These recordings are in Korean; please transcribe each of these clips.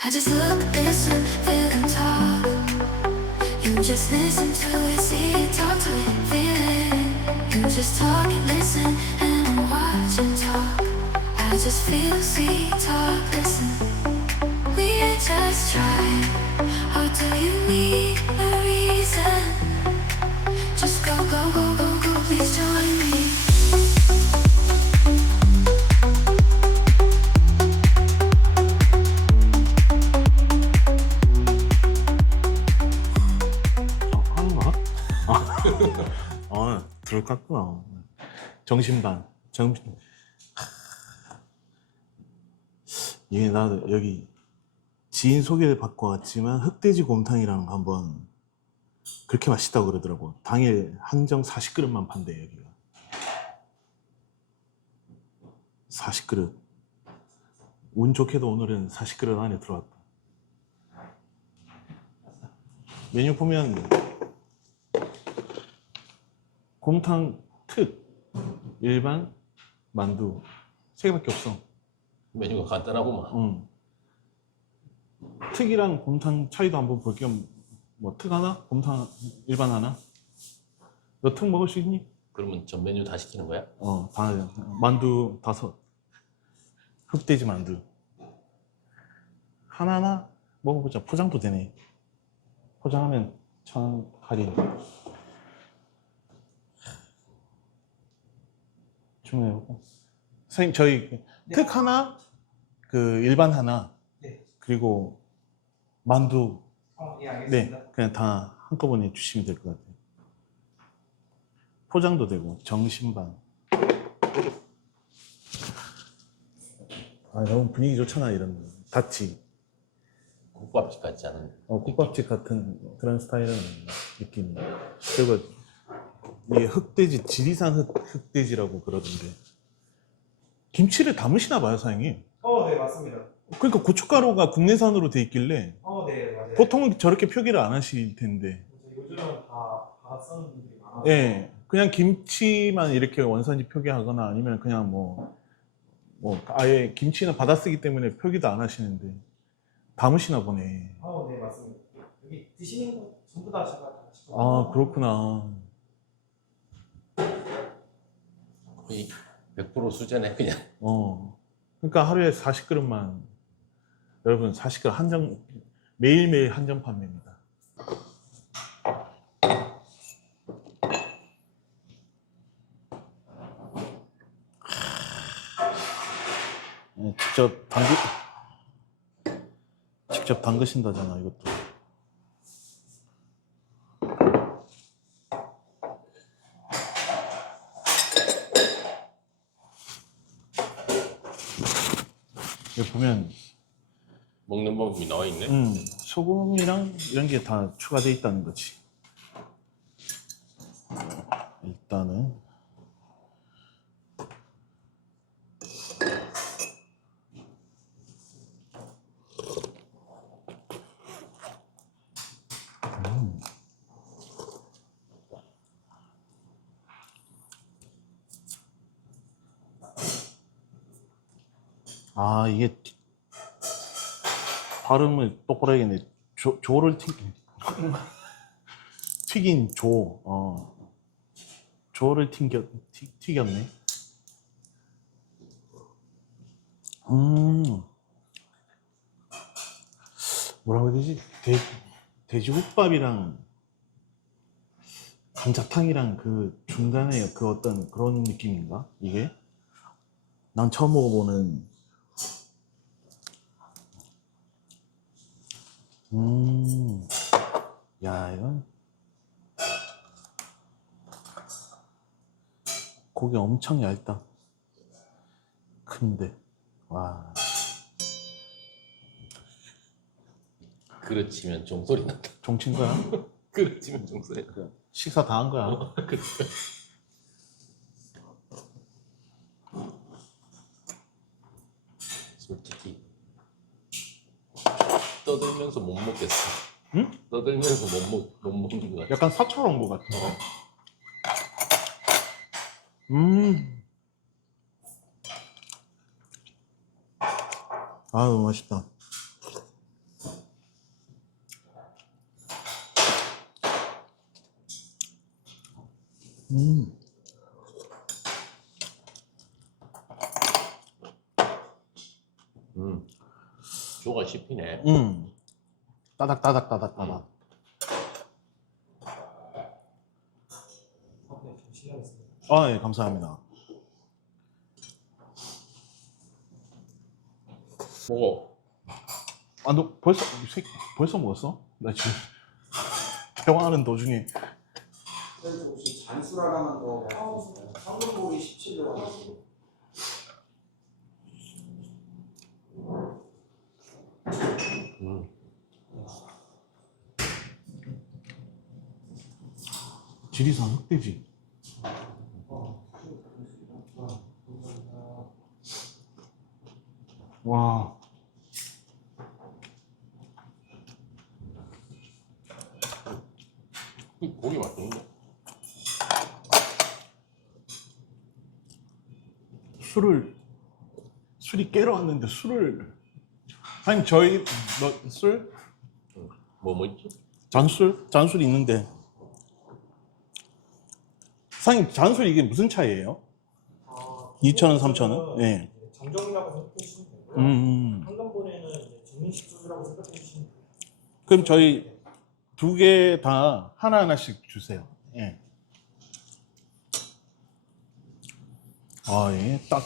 I just look, listen, feel and talk. You just listen to it, see it, talk to it, feel it. You just talk and listen and watch and talk. I just feel, see, talk, listen. We just try. Or do you need a reason? Just go, go, go, go, go, please join me. 들어갔구나. 정신반. 이게 나도 여기 지인 소개를 받고 왔지만 흑돼지 곰탕이랑 한번 그렇게 맛있다고 그러더라고. 당일 한정 40그릇만 판대 여기가. 40그릇. 운 좋게도 오늘은 40그릇 안에 들어왔다. 메뉴 보면 곰탕 특, 일반, 만두 세 개밖에 없어. 메뉴가 간단하구만. 특이랑 곰탕 차이도 한번 볼 겸 뭐 특 하나? 곰탕 일반 하나? 너 특 먹을 수 있니? 그러면 전 메뉴 다 시키는 거야? 다 만두 5. 흑돼지 만두 하나하나 먹어보자. 포장도 되네. 포장하면 1,000원 할인. 주문해보고. 선생님 저희 네. 특 하나, 그 일반 하나, 네. 그리고 만두. 예, 알겠습니다. 네, 그냥 다 한꺼번에 주시면 될 것 같아요. 포장도 되고 정신반. 너무 분위기 좋잖아. 이런 다치. 국밥집 같지 않은? 국밥집 같은 그런 스타일은 느낌. 그리고 이게 흑돼지, 지리산 흑돼지라고 그러던데 김치를 담으시나 봐요, 사장님. 네, 맞습니다. 그러니까 고춧가루가 국내산으로 돼 있길래 네, 맞아요. 보통은 저렇게 표기를 안 하실 텐데. 요즘은 다 쓰는 분들이 많아서. 예, 그냥 김치만 이렇게 원산지 표기하거나 아니면 그냥 뭐 아예 김치는 받아쓰기 때문에 표기도 안 하시는데 담으시나 보네. 네, 맞습니다. 여기 드시는 거 전부 다 제가 직접. 그렇구나. 거의 100% 수제네 그냥. 그러니까 하루에 40그릇만 여러분 40그릇 한정 매일매일 한정 판매입니다. 직접 담그신다잖아 이것도. 여기 보면 먹는 법이 나와 있네. 소금이랑 이런 게 다 추가되어 있다는 거지. 일단은 이게 발음을 똑바로 해야겠네. 조를 튀긴 조를 튀겼네. 뭐라고 해야 되지? 돼지국밥이랑 감자탕이랑 그 중간에 그 어떤 그런 느낌인가? 이게? 난 처음 먹어보는. 야, 이건 고기 엄청 얇다. 큰데, 와. 그릇 치면 종소리 난다. 종친 거야? 그릇 치면 종소리 난다. 식사 다 한 거야. 그러니까. 솔직히 떠들면서 못 먹겠어. 응? 떠들면서 못 먹는 것 같아. 약간 사철 온 것 같아. 너무 맛있다. 음. 조가 씹히네. 따닥따닥따닥따닥. 네, 좀 실례하겠습니다. 아, 예, 감사합니다. 먹어. 아, 너 벌써, 이 새끼, 벌써 먹었어? 나 지금 대화하는 도중에. 그래서 혹시 잔수라라는 거 말씀하셨어요? 황금볼이 17로 가지고 음. 지리산 흑돼지. 와. 이 고기 맛있는데. 술이 깨러 왔는데 술을. 아니, 저희, 술? 뭐 있지? 잔술 있는데. 사장님, 잔술 이게 무슨 차이예요? 2,000원, 3,000원? 네. 정정이라고 생각해 주시면 되고요. 음. 한강본에는 이제 증민식 소주라고 생각해 주시면 돼요. 그럼 저희 두 개 다 하나하나씩 주세요. 예. 아, 예. 딱,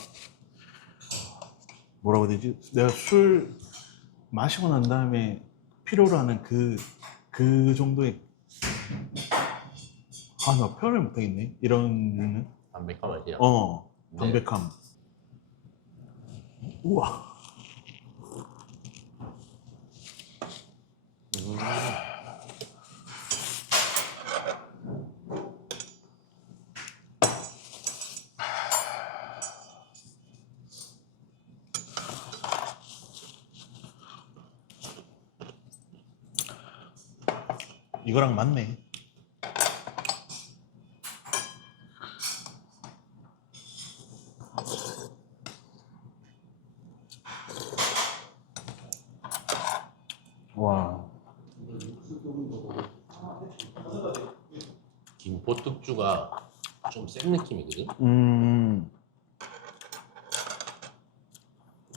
뭐라고 해야 되지? 내가 술 마시고 난 다음에 필요로 하는 그 정도의, 아, 나 표현을 못하겠네. 이런 류는. 담백한 맛이야. 담백함. 우와. 이거랑 맞네. 와. 김포 특주가 좀 센 느낌이거든.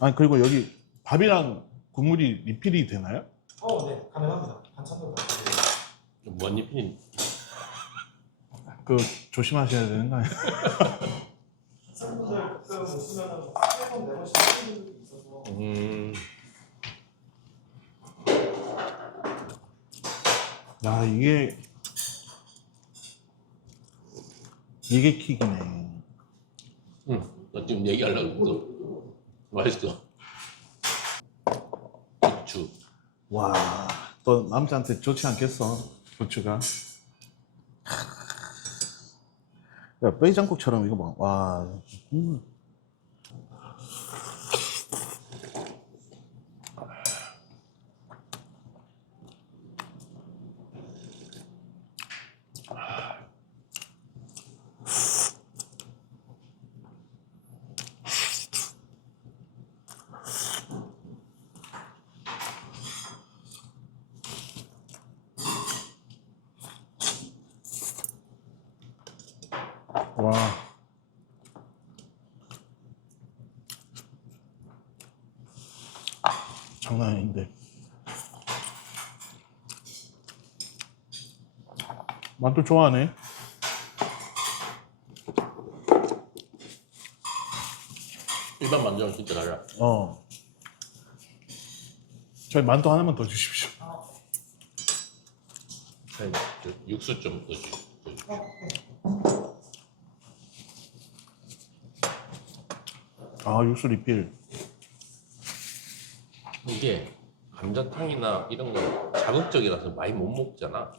아니, 그리고 여기 밥이랑 국물이 리필이 되나요? 네, 가능합니다. 반찬도 다. 뭔 느낌이? 그 조심하셔야 되는 거 아니에요? 학생분들 가끔 오시면은 3번, 4번씩 하시는 분들이 있어서 야, 이게 킥이네. 나 지금 얘기하려고 했어. 맛있어. 고추. 와, 또 남자한테 좋지 않겠어, 고추가. 야, 빼장국처럼 이거 봐. 와. 와. 장난 아닌데. 만두 좋아하네. 일반 만두랑 진짜 달라. 저희 만두 하나만 더 주십시오. 육수 좀 넣어주세요. 아, 육수 리필. 이게 감자탕이나 이런 거 자극적이라서 많이 못 먹잖아.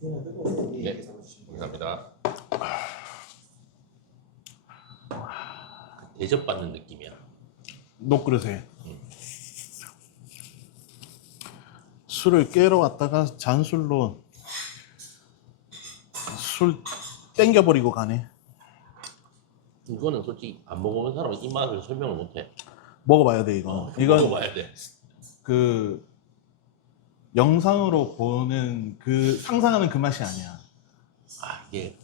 이제는 뜨거워서 네, 이렇게 잡으시면 돼요. 감사합니다. 대접받는 느낌이야. 녹그릇에. 술을 깨러 왔다가 잔술로 술 땡겨버리고 가네. 이거는 솔직히 안 먹어본 사람은 이 맛을 설명을 못해. 먹어봐야 돼, 이거. 이건 먹어봐야 돼. 그 영상으로 보는 그 상상하는 그 맛이 아니야. 아, 이게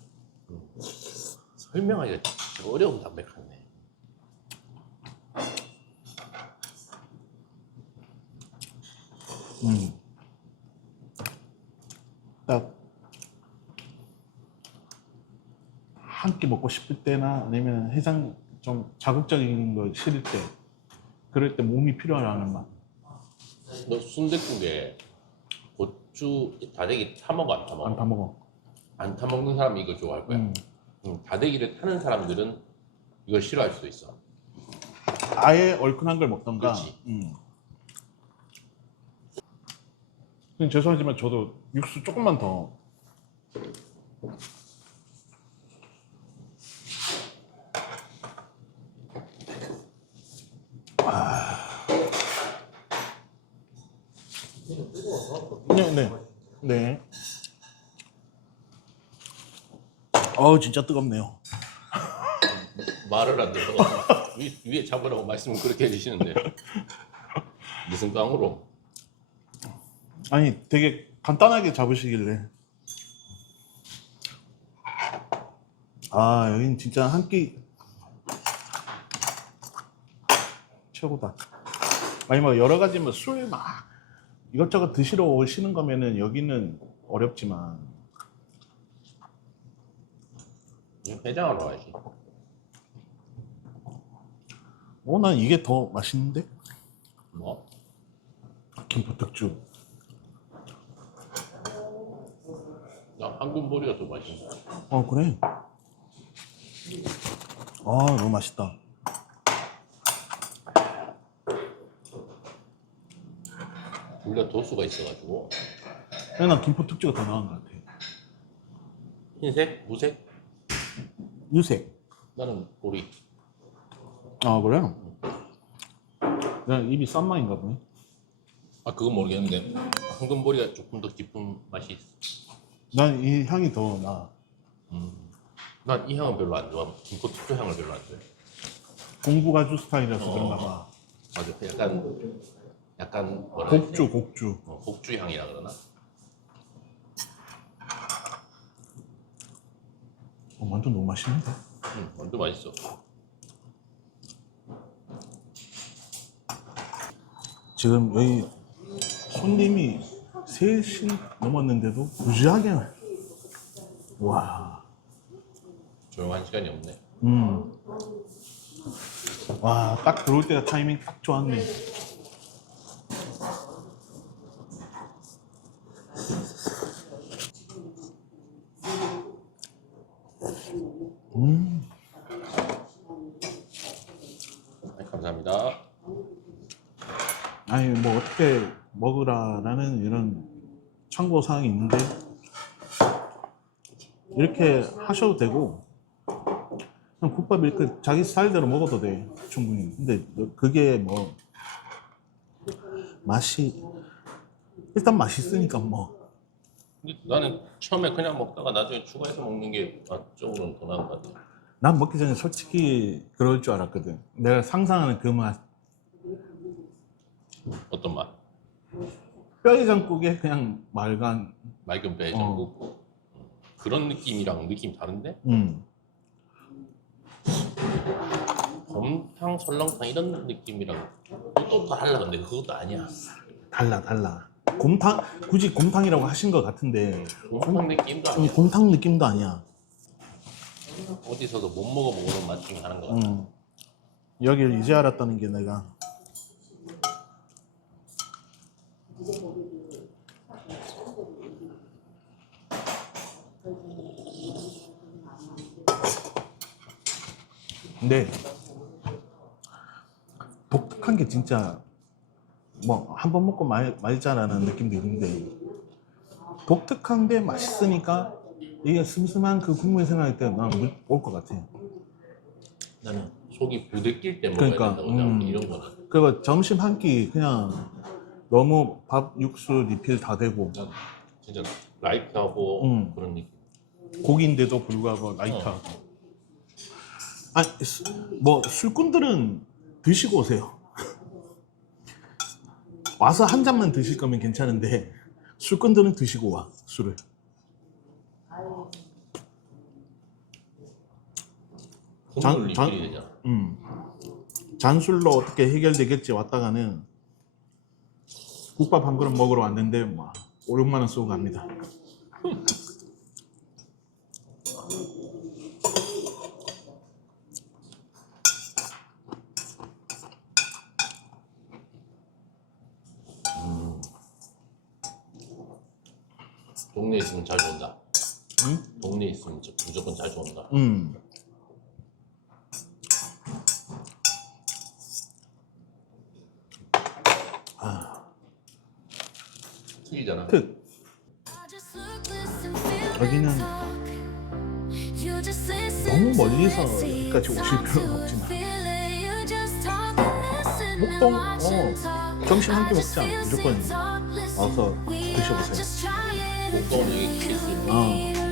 설명하기가 진짜 어려운 담백하네. 딱 한 끼 먹고 싶을 때나 아니면 해장 좀 자극적인 거 싫을 때 그럴 때 몸이 필요하라는 맛. 너 순댓국에 고추 다대기 타 먹어 안 타 먹어? 안 다 먹어. 안 타 먹는 사람이 이걸 좋아할 거야. 다대기를 타는 사람들은 이걸 싫어할 수도 있어. 아예 얼큰한 걸 먹던가. 그렇지. 근데 죄송하지만 저도 육수 조금만 더. 네. 네. 어우 진짜 뜨겁네요. 말을 안 들어. 위에 잡으라고 말씀을 그렇게 해주시는데 무슨 깡으로? 아니 되게 간단하게 잡으시길래. 아 여긴 진짜 한 끼 최고다. 아니 뭐 여러 가지 뭐 술 막 이것저것 드시러 오시는 거면은 여기는 어렵지만 해장하러 와야지. 난 이게 더 맛있는데? 뭐? 김포특주. 나 황금보리가 더 맛있는 그래. 너무 맛있다. 우리가 도수가 있어가지고. 근데 난 김포특주가 더 나은 것 같아. 흰색? 무색? 유색. 나는 보리. 아 그래? 내가 입이 싼 맛인가 보네. 아 그건 모르겠는데 황금보리가 조금 더 깊은 맛이 있어. 난 이 향이 더 나. 난 이 향은 별로 안 좋아. 김포특주 향을 별로 안 좋아해. 공부가주 스타일이라서 그런가 봐. 맞아. 약간 뭐라 해야 되지? 곡주. 곡주 향이라 그러나? 완전 너무 맛있는데? 완전 맛있어. 지금 여기 손님이 3시 넘었는데도 무지하게 와. 조용한 시간이 없네. 와, 딱 들어올 때가 타이밍 딱 좋았네. 네, 감사합니다. 아니 뭐 어떻게 먹으라라는 이런 참고 사항이 있는데 이렇게 하셔도 되고 그냥 국밥 이렇게 자기 스타일대로 먹어도 돼 충분히. 근데 그게 뭐 맛이 일단 맛있으니까 뭐. 근데 나는 처음에 그냥 먹다가 나중에 추가해서 먹는 게 맛적으로는 더 나은 것 같아. 난 먹기 전에 솔직히 그럴 줄 알았거든. 내가 상상하는 그 맛. 어떤 맛? 뼈해장국에 그냥 맑은. 맑은 뼈해장국. 그런 느낌이랑 느낌 다른데? 곰탕, 설렁탕 이런 느낌이랑 또 달라. 근데 그것도 아니야. 달라. 곰탕, 굳이 곰탕이라고 하신 것 같은데 곰탕 느낌도 아니야. 곰탕 느낌도 아니야. 어디서도 못 먹어보는 맛 중에 하는 것 같아. 여기를 이제 알았다는 게 내가. 근데 독특한 게 진짜 뭐 한 번 먹고 말자라는 느낌도 있는데 독특한데 맛있으니까 이게 슴슴한 그 국물 생각할 때 난 올 것 같아. 나는 속이 부대낄 때 먹어야 그러니까, 된다고 생각해. 이런 거는. 그리고 점심 한 끼 그냥 너무 밥, 육수, 리필 다 되고 난 진짜 라이트하고 그런 느낌. 고기인데도 불구하고 라이트하고. 아니 뭐 술꾼들은 드시고 오세요. 와서 한 잔만 드실 거면 괜찮은데 술꾼들은 드시고 와 술을. 선물 잔- 리필이 되잖아. 잔술로 어떻게 해결되겠지 왔다가는 국밥 한 그릇 먹으러 왔는데 막 5, 6만 원 쓰고 갑니다. 동네에 있으면 잘 좋은다. 응? 동네에 있으면 무조건 잘 좋은다. 특이잖아. 특. 여기는 너무 멀리서 여기까지 오실 필요는 없지만 목동 점심 한 끼 먹자 무조건 와서 드셔보세요. 목동은 여기 케이스. 어.